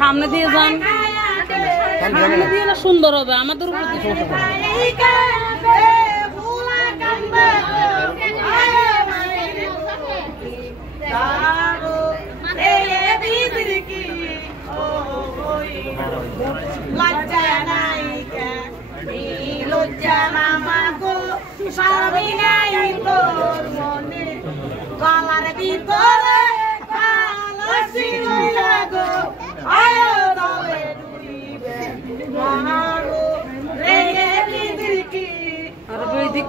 সামনে দিয়ে যান, সামনে দিয়ে না সুন্দর হবে আমাদের উপর। গলার ভিতরে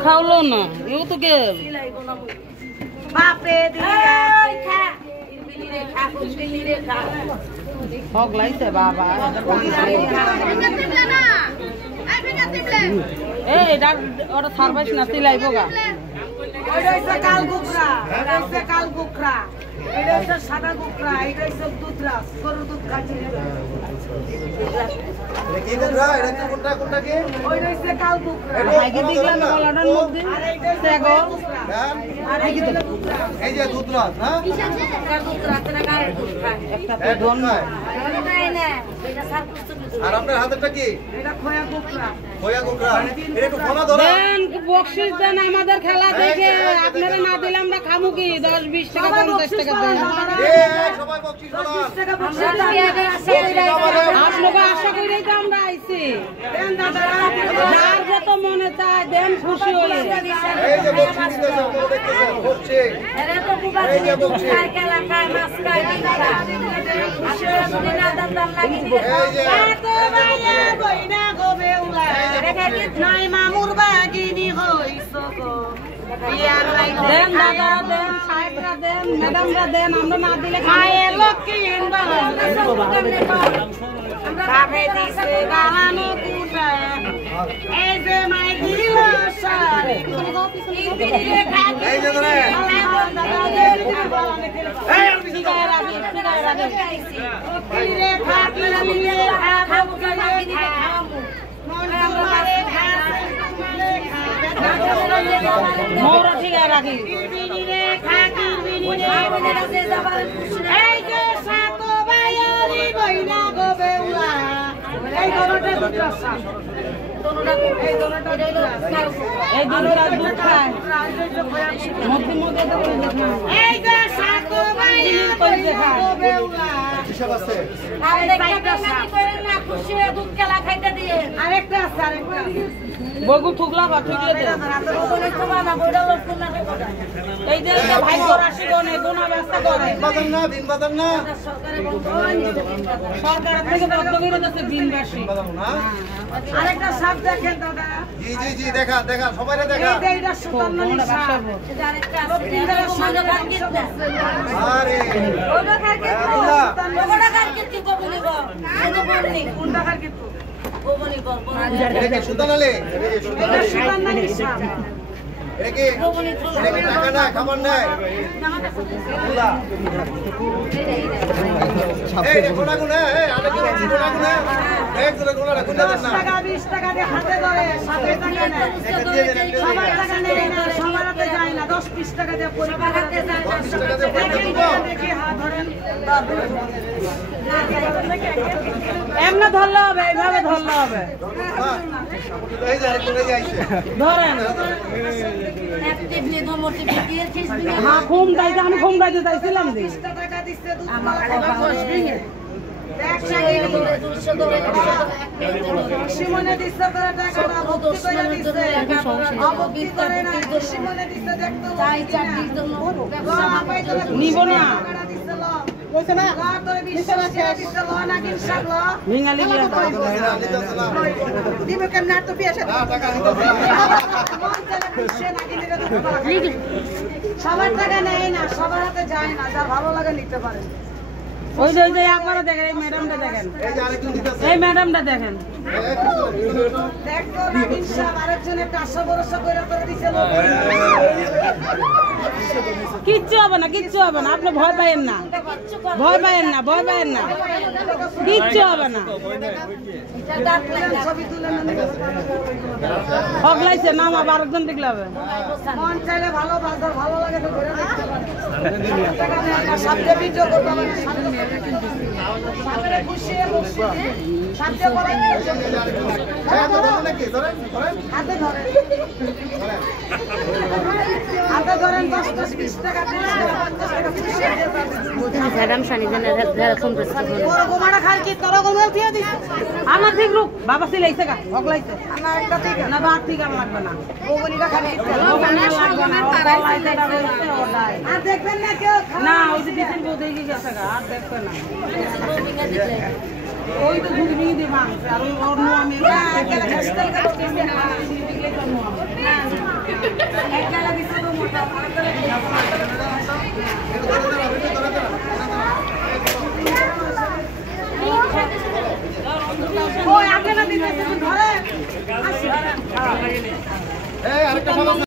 খাওলো না এও তো কে বাপে হক লাইছে বাবা। এই ওটা সার্ভাইস না তিলাইব গা। ওইটা হচ্ছে কাল গুকরা, এটা হচ্ছে কাল গুকরা, এটা হচ্ছে সাদা গুকরা, এটা হচ্ছে দুধরাস, গরু দুধ খাচ্ছি। কি গুকরা? এটা কি কোনটা কোনটা কি? ওইটা হচ্ছে কাল গুকরা। আগে দেখলাম গলাটার মধ্যে সেগো। আর এই যে গুকরা, এই যে দুধরাস, হ্যাঁ? কাল গুকরা না কাল গুকরা। একটা তো ধন না। নাই না, এটা সারপুস্ত কিছু। আর আপনার হাতেরটা কি? এটা খোয়া গুকরা। খোয়া গুকরা। এটা একটু ফোনা ধরো। দেন বকশিশ দেন আমাদের খেলা দেখে, আপনারা না দিলে আমরা খামু কি 10 20 টাকা 50 টাকা দেন। এই সবাই বকশিশ বলান। 20 টাকা বকশিশ। আপনাকে আশা করেই তো আমরা আইছি। দেন দাদা, যার যত মনে চায় দেন খুশি হয়ে। এই যে বকশিশ দিতেছে, আপনারা দেখতেছেন বকশিশ। এরা তো বুবা এই যে বকশিশ। খেলা খায়, মাছ খায়, ডিম খায়। আসলে শুনে না দাম লাগি দিয়ে। এই যে এত মায়া বইনা গো বেউলা, নাই মামুর বাগিনী হইছো গো। বিয়ার লাইন দেন দাদারা দেন, সাহেবরা দেন, ম্যাডামরা দেন, আমরা না দিলে মায়ের লক্ষ্মীন বাপে দিছে গালানো কুটা, এই যে মাই দিল শাড়ি, এই যে ধরে। এই আর কিছু দাও। মোরা ঠিক রাখি। এই যে সাতো বায়ারি বইনা গো বেউলা, এই দরটা দুটো সাত, এই দরটা এই দুধরা দুধ খায় মধ্যে মধ্যে তো করে দেখুন। এই যে সাতো বায়ারি বইনা গো বেউলা, হিসাব আছে। আরেকটা আছে, আরেকটা বগু ঠুকলা বা ঠুকলে দে। এই যে ভাগ্য রাশি গনে গোনা ব্যবস্থা করে বাজার না, দিন বাজার না। সরকার থেকে বদ্ধ করে দিচ্ছে বিনবাসী। বাজার না। আরেকটা সাপ দেখেন দাদা, জি জি জি, দেখা দেখা সবাইরে দেখা। এই যে এটা সুতান্ন সাপ, আরে ওটা খার কি আব্দুল্লাহ। ওটা খার কি গোবনি গো, কোনো বলনি কোনটা খার কি গোবনি গো, এটা কি সুতান আলী? এটা কি সুতান এটা আলী? সুতান্ন সাপ। এটা কি টাকা না, খাবার নাই? এই রে গোনা গুনা, এই আলে কি বলছি গোনা গুনা? এক জোড়া গোনা রাখুন না। 10 টাকা 20 টাকা দিয়ে হাতে ধরে, সাথে টাকা নেয়। সবার টাকা নেয় না, সবার হাতে যায় না, 10 20 টাকা দিয়ে পরিবার হাতে যায় না। 20 টাকা দিয়ে পরিবার দিব। দেখি হাত ধরেন, এমনি ধরলে হবে, এইভাবে ধরলে হবে। হ্যাঁ। এই যে আরেকজন এই যে আইছে। ধরেন হ্যাঁ ঘুম দাইতে, আমি ঘুম দাইতে চাইছিলাম দি। 20 টাকা দিচ্ছে দুধ মালা খাবার 10 ভেঙে। 100 ধরে 200 ধরে শিমনে দিচ্ছে করে টাকাটা ভক্তি করে দিচ্ছে, অভক্তি করে না, শিমনে দিচ্ছে দেখতো চাই চাবি নিব না দিচ্ছে ল কইছে না ল তোরে 20 টাকা দিচ্ছে ল না কি সব ল ভিঙালি গিয়া দিবে কেমন আর তো পেছে না টাকা নিতেছে না। সবার টাকা নেয় না, সবার হাতে যায় না, যা ভালো লাগে নিতে পারে। ওই যে একবার দেখেন, এই ম্যাডামটা দেখেন, এই যে আরেকজন দিতেছে। এই ম্যাডামটা দেখেন। দেখতো নবীন সাহেব আরেকজনের 400 করে দিছিল। কিচ্ছু হবে না, কিচ্ছু হবে না, আপনি ভয় পাইয়েন না, ভয় পাইয়েন না, ভয় পাইয়েন না, কিচ্ছু হবে না। ছবি তুলে হগলাইছে নাম আবার আরেকজন দেখলে হবে। মন চাইলে ভালো বাজার ভালো লাগে তো ঘুরে দেখতে পারে। সামনে ভিডিও করতে হবে, সামনে খুশি সামনে বলেন হাতে ধরেন 10 20 টাকা 30 টাকা 50 টাকা খুশি ম্যাডাম সানিজানের ফোন করছে বড় গোমাটা খাই কি তোর গোমাল দিয়ে দিস আমার ঠিক রূপ বাবা সিলাইছে গা হগলাইছে আমার একটা ঠিক না, বা ঠিক আর লাগবে না, গোগনিটা খালি আর দেখবেন না কেউ না ওই যে দিদির বউ দেখে গেছে গা, আর দেখবে না, ওই তো ঘুরি ভেঙে দিয়ে মাংস আর ওই অন্য আমি ওই আগে না দিতে ধরে এই আরেকটা সমস্যা